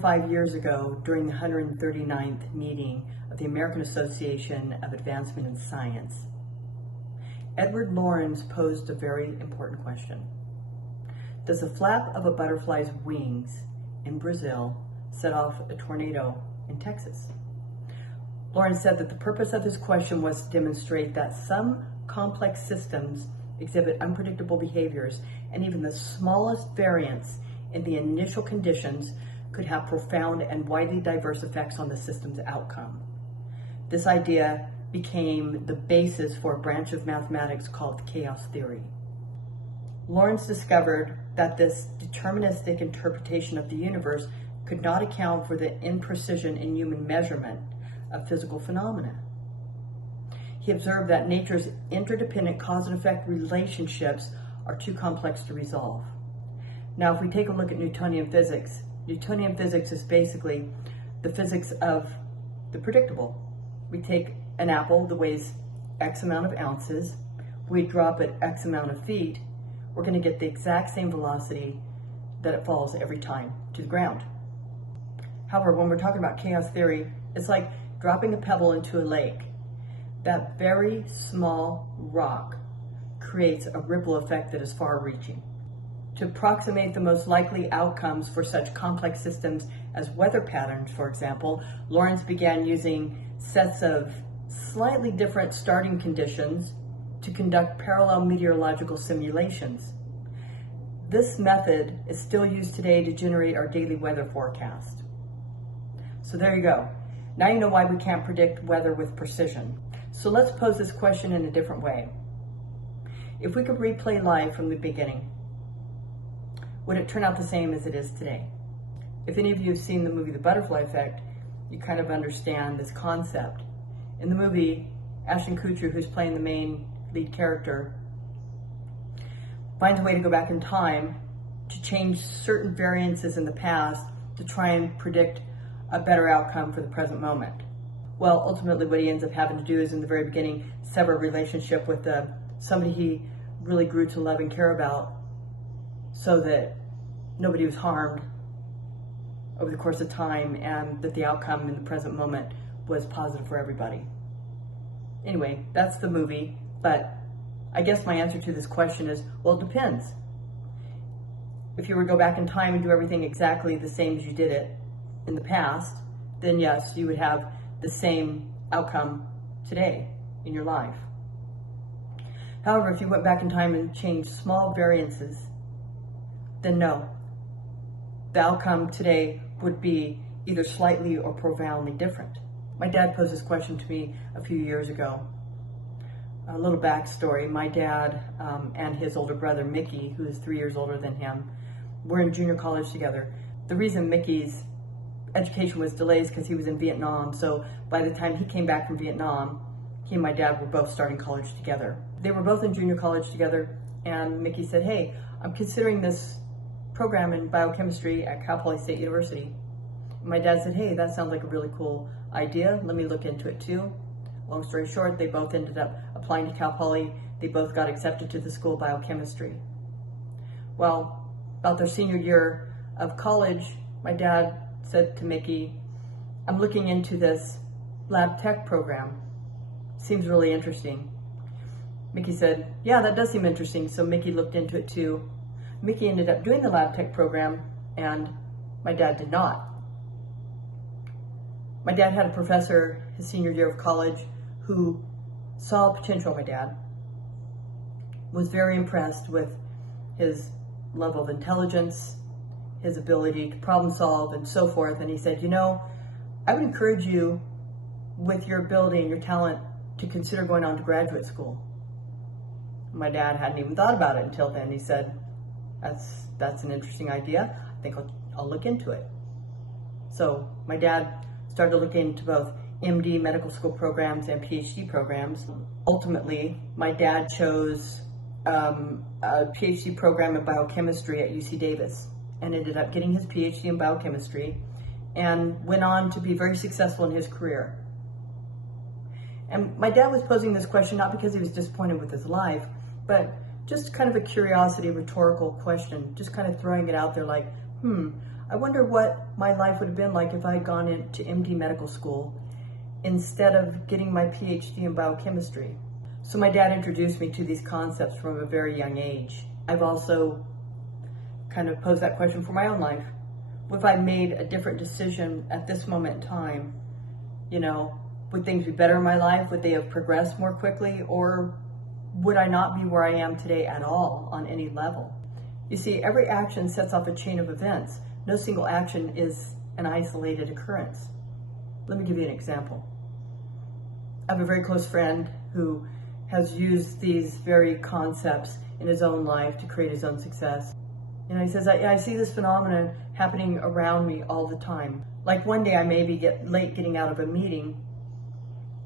45 years ago, during the 139th meeting of the American Association of Advancement in Science, Edward Lorenz posed a very important question. Does the flap of a butterfly's wings in Brazil set off a tornado in Texas? Lorenz said that the purpose of his question was to demonstrate that some complex systems exhibit unpredictable behaviors, and even the smallest variance in the initial conditions could have profound and widely diverse effects on the system's outcome. This idea became the basis for a branch of mathematics called chaos theory. Lorenz discovered that this deterministic interpretation of the universe could not account for the imprecision in human measurement of physical phenomena. He observed that nature's interdependent cause and effect relationships are too complex to resolve. Now, if we take a look at Newtonian physics is basically the physics of the predictable. We take an apple that weighs X amount of ounces, we drop it X amount of feet, we're going to get the exact same velocity that it falls every time to the ground. However, when we're talking about chaos theory, it's like dropping a pebble into a lake. That very small rock creates a ripple effect that is far-reaching. To approximate the most likely outcomes for such complex systems as weather patterns, for example, Lorenz began using sets of slightly different starting conditions to conduct parallel meteorological simulations. This method is still used today to generate our daily weather forecast. So there you go. Now you know why we can't predict weather with precision. So let's pose this question in a different way. If we could replay life from the beginning, would it turn out the same as it is today? If any of you have seen the movie The Butterfly Effect, you kind of understand this concept. In the movie, Ashton Kutcher, who's playing the main lead character, finds a way to go back in time to change certain variances in the past to try and predict a better outcome for the present moment. Well, ultimately what he ends up having to do is, in the very beginning, sever a relationship with somebody he really grew to love and care about, so that nobody was harmed over the course of time, and that the outcome in the present moment was positive for everybody. Anyway, that's the movie, but I guess my answer to this question is, well, it depends. If you were to go back in time and do everything exactly the same as you did it in the past, then yes, you would have the same outcome today in your life. However, if you went back in time and changed small variances, then no. The outcome today would be either slightly or profoundly different. My dad posed this question to me a few years ago. A little backstory, my dad and his older brother, Mickey, who is 3 years older than him, were in junior college together. The reason Mickey's education was delayed because he was in Vietnam, so by the time he came back from Vietnam, he and my dad were both starting college together. They were both in junior college together, and Mickey said, hey, I'm considering this program in biochemistry at Cal Poly State University. And my dad said, hey, that sounds like a really cool idea, let me look into it too. Long story short, they both ended up applying to Cal Poly. They both got accepted to the School of Biochemistry. Well, about their senior year of college, my dad said to Mickey, I'm looking into this lab tech program. Seems really interesting. Mickey said, yeah, that does seem interesting. So Mickey looked into it too. Mickey ended up doing the lab tech program, and my dad did not. My dad had a professor his senior year of college who saw potential in my dad, was very impressed with his level of intelligence, his ability to problem solve, and so forth. And he said, you know, I would encourage you, with your ability and your talent, to consider going on to graduate school. My dad hadn't even thought about it until then. He said, that's an interesting idea. I think I'll look into it. So my dad started to look into both MD medical school programs and PhD programs. Ultimately, my dad chose a PhD program in biochemistry at UC Davis, and ended up getting his PhD in biochemistry, and went on to be very successful in his career. And my dad was posing this question not because he was disappointed with his life, but just kind of a curiosity, rhetorical question, just kind of throwing it out there like, I wonder what my life would have been like if I had gone into MD medical school instead of getting my PhD in biochemistry. So my dad introduced me to these concepts from a very young age. I've also kind of posed that question for my own life. What if I made a different decision at this moment in time? You know, would things be better in my life? Would they have progressed more quickly? Or would I not be where I am today at all on any level? You see, every action sets off a chain of events. No single action is an isolated occurrence. Let me give you an example. I have a very close friend who has used these very concepts in his own life to create his own success. You know, he says, I see this phenomenon happening around me all the time. Like one day I maybe get late getting out of a meeting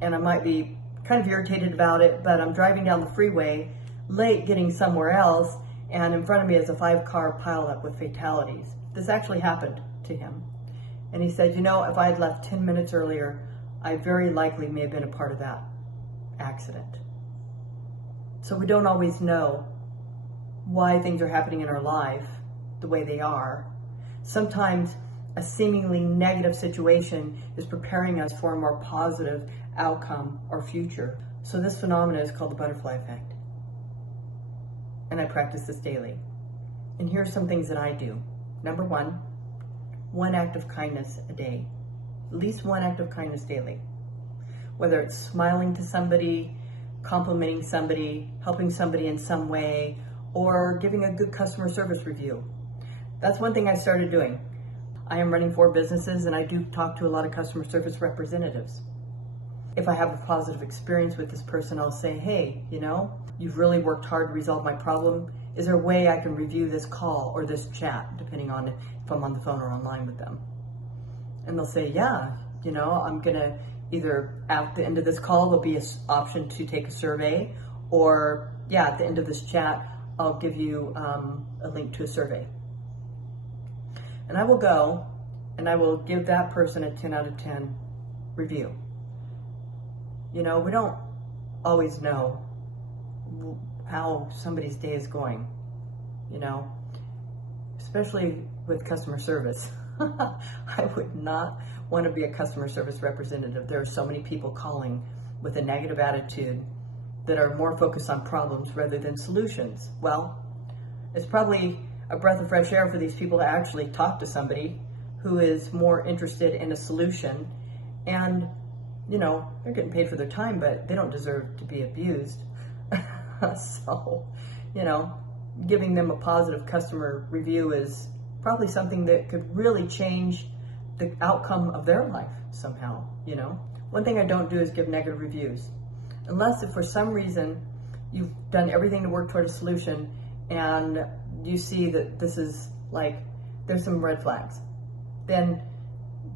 and I might be kind of irritated about it, but I'm driving down the freeway, late getting somewhere else, and in front of me is a 5-car pileup with fatalities. This actually happened to him. And he said, you know, if I had left 10 minutes earlier, I very likely may have been a part of that accident. So we don't always know why things are happening in our life the way they are. Sometimes a seemingly negative situation is preparing us for a more positive outcome or future. So this phenomenon is called the butterfly effect. And I practice this daily. And here are some things that I do. Number one act of kindness a day. At least one act of kindness daily. Whether it's smiling to somebody, complimenting somebody, helping somebody in some way, or giving a good customer service review. That's one thing I started doing. I am running 4 businesses and I do talk to a lot of customer service representatives. If I have a positive experience with this person, I'll say, hey, you know, you've really worked hard to resolve my problem. Is there a way I can review this call or this chat, depending on if I'm on the phone or online with them? And they'll say, yeah, you know, I'm gonna either at the end of this call, there'll be an option to take a survey, or yeah, at the end of this chat, I'll give you a link to a survey. And I will go and I will give that person a 10 out of 10 review. You know, we don't always know how somebody's day is going, you know, especially with customer service. I would not want to be a customer service representative. There are so many people calling with a negative attitude that are more focused on problems rather than solutions. Well, it's probably a breath of fresh air for these people to actually talk to somebody who is more interested in a solution. And, you know, they're getting paid for their time, but they don't deserve to be abused. So, you know, giving them a positive customer review is probably something that could really change the outcome of their life somehow, you know. One thing I don't do is give negative reviews. Unless if for some reason you've done everything to work toward a solution and you see that this is like, there's some red flags, then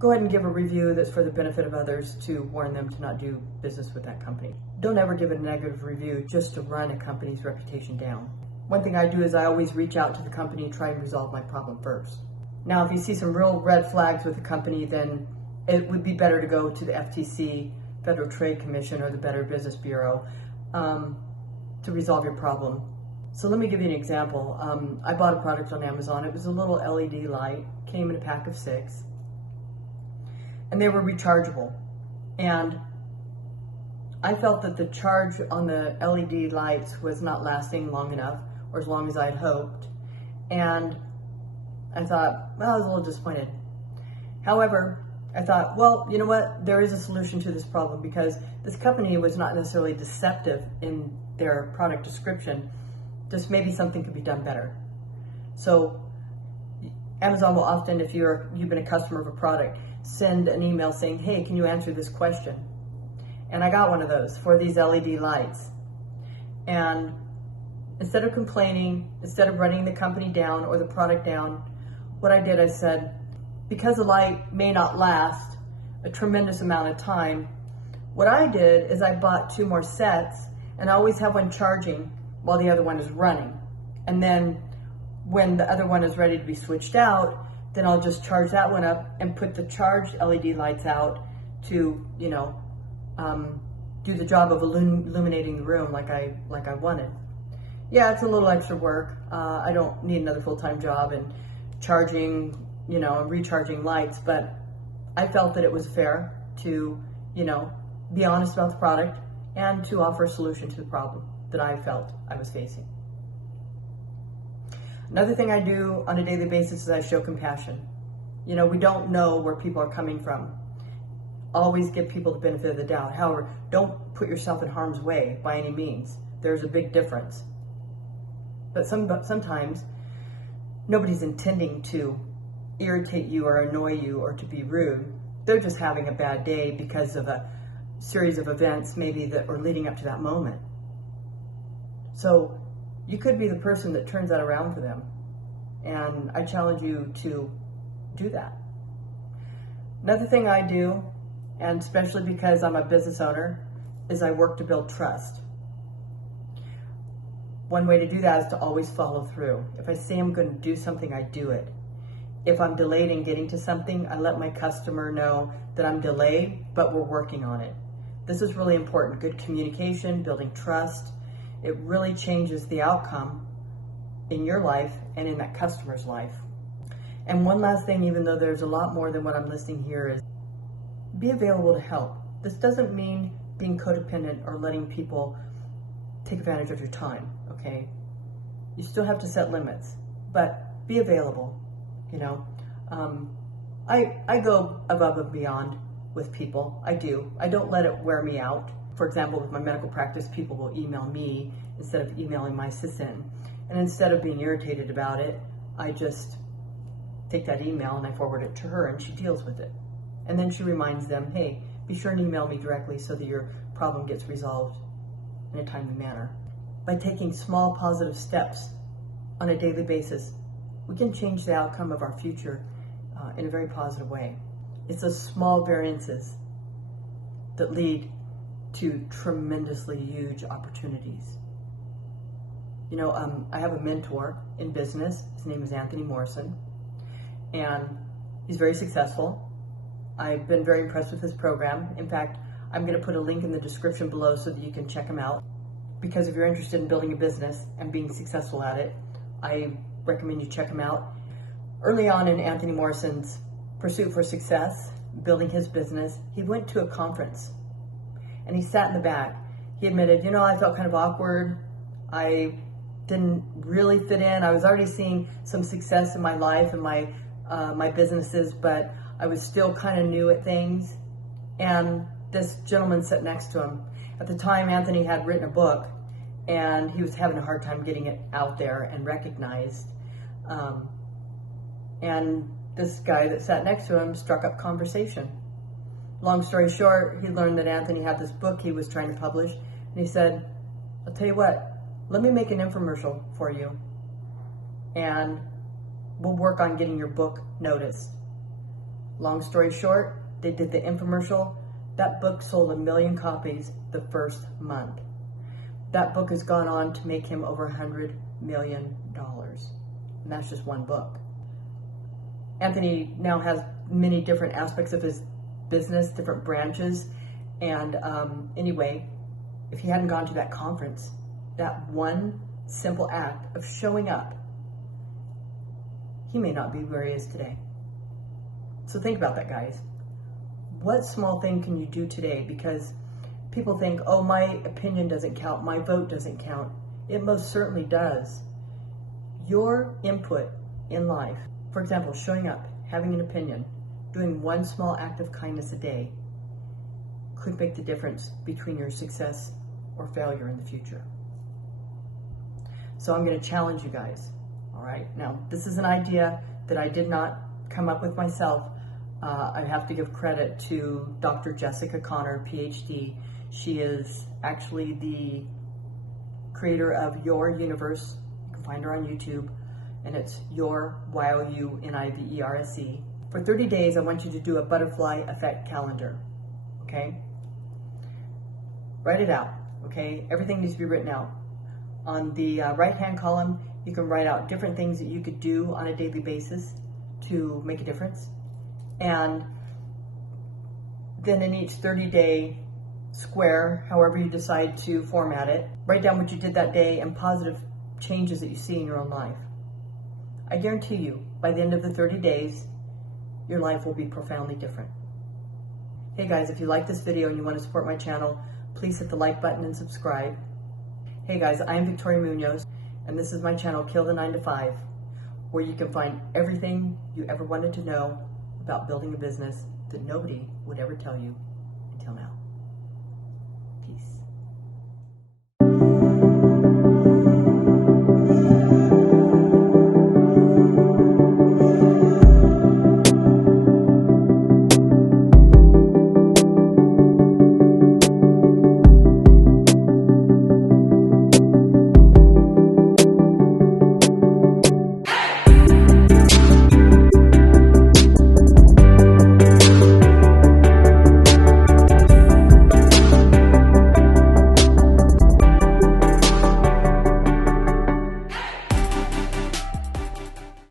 go ahead and give a review that's for the benefit of others to warn them to not do business with that company. Don't ever give a negative review just to run a company's reputation down. One thing I do is I always reach out to the company and try and resolve my problem first. Now, if you see some real red flags with the company, then it would be better to go to the FTC, Federal Trade Commission, or the Better Business Bureau to resolve your problem. So let me give you an example. I bought a product on Amazon. It was a little LED light, came in a pack of 6, and they were rechargeable. And I felt that the charge on the LED lights was not lasting long enough, or as long as I had hoped. And I thought, well, I was a little disappointed. However, I thought, well, you know what? There is a solution to this problem, because this company was not necessarily deceptive in their product description. Just maybe something could be done better. So Amazon will often, if you've been a customer of a product, send an email saying, hey, can you answer this question? And I got one of those for these LED lights. And instead of complaining, instead of running the company down or the product down, what I did, I said, because the light may not last a tremendous amount of time, what I did is I bought 2 more sets, and I always have one charging while the other one is running. And then when the other one is ready to be switched out, then I'll just charge that one up and put the charged LED lights out to, you know, do the job of illuminating the room like I wanted. Yeah, it's a little extra work. I don't need another full-time job, and charging and recharging lights, but I felt that it was fair to, be honest about the product and to offer a solution to the problem that I felt I was facing. Another thing I do on a daily basis is I show compassion. We don't know where people are coming from. Always give people the benefit of the doubt. However, don't put yourself in harm's way by any means. There's a big difference. But sometimes nobody's intending to irritate you or annoy you or to be rude. They're just having a bad day because of a series of events maybe that are leading up to that moment. So you could be the person that turns that around for them. And I challenge you to do that. Another thing I do, and especially because I'm a business owner, is I work to build trust. One way to do that is to always follow through. If I say I'm going to do something, I do it. If I'm delayed in getting to something, I let my customer know that I'm delayed, but we're working on it. This is really important. Good communication, building trust. It really changes the outcome in your life and in that customer's life. And one last thing, even though there's a lot more than what I'm listing here, is be available to help. This doesn't mean being codependent or letting people take advantage of your time, okay? You still have to set limits, but be available, I go above and beyond with people. I do. I don't let it wear me out. For example, with my medical practice, people will email me instead of emailing my assistant. And instead of being irritated about it, I just take that email and I forward it to her and she deals with it. And then she reminds them, hey, be sure and email me directly so that your problem gets resolved in a timely manner. By taking small positive steps on a daily basis, we can change the outcome of our future in a very positive way. It's those small variances that lead to tremendously huge opportunities. I have a mentor in business. His name is Anthony Morrison, and he's very successful. I've been very impressed with his program. In fact, I'm going to put a link in the description below so that you can check him out. Because if you're interested in building a business and being successful at it, I recommend you check him out. Early on in Anthony Morrison's pursuit for success, building his business, he went to a conference and he sat in the back. He admitted, I felt kind of awkward. I didn't really fit in. I was already seeing some success in my life and my businesses, but I was still kind of new at things. And this gentleman sat next to him. At the time, Anthony had written a book, and he was having a hard time getting it out there and recognized. And this guy that sat next to him struck up conversation. Long story short, he learned that Anthony had this book he was trying to publish, and he said, I'll tell you what, let me make an infomercial for you, and we'll work on getting your book noticed. Long story short, they did the infomercial. That book sold 1 million copies the first month. That book has gone on to make him over $100 million. And that's just one book. Anthony now has many different aspects of his business, different branches. And anyway, if he hadn't gone to that conference, that one simple act of showing up, he may not be where he is today. So think about that, guys. What small thing can you do today? Because people think, oh, my opinion doesn't count, my vote doesn't count. It most certainly does. Your input in life, for example, showing up, having an opinion, doing one small act of kindness a day, could make the difference between your success or failure in the future. So I'm going to challenge you guys. All right. Now, this is an idea that I did not come up with myself. I have to give credit to Dr. Jessica Connor, PhD. She is actually the creator of Your Universe. You can find her on YouTube, and it's Your, YOUNIVERSE. For 30 days, I want you to do a butterfly effect calendar, okay? Write it out, okay? Everything needs to be written out. On the right-hand column, you can write out different things that you could do on a daily basis to make a difference. And then in each 30-day square, however you decide to format it, write down what you did that day and positive changes that you see in your own life. I guarantee you, by the end of the 30 days, your life will be profoundly different. Hey guys, if you like this video and you want to support my channel, please hit the like button and subscribe. Hey guys, I am Victoria Munoz, and this is my channel, Kill the 9 to 5, where you can find everything you ever wanted to know about building a business that nobody would ever tell you until now.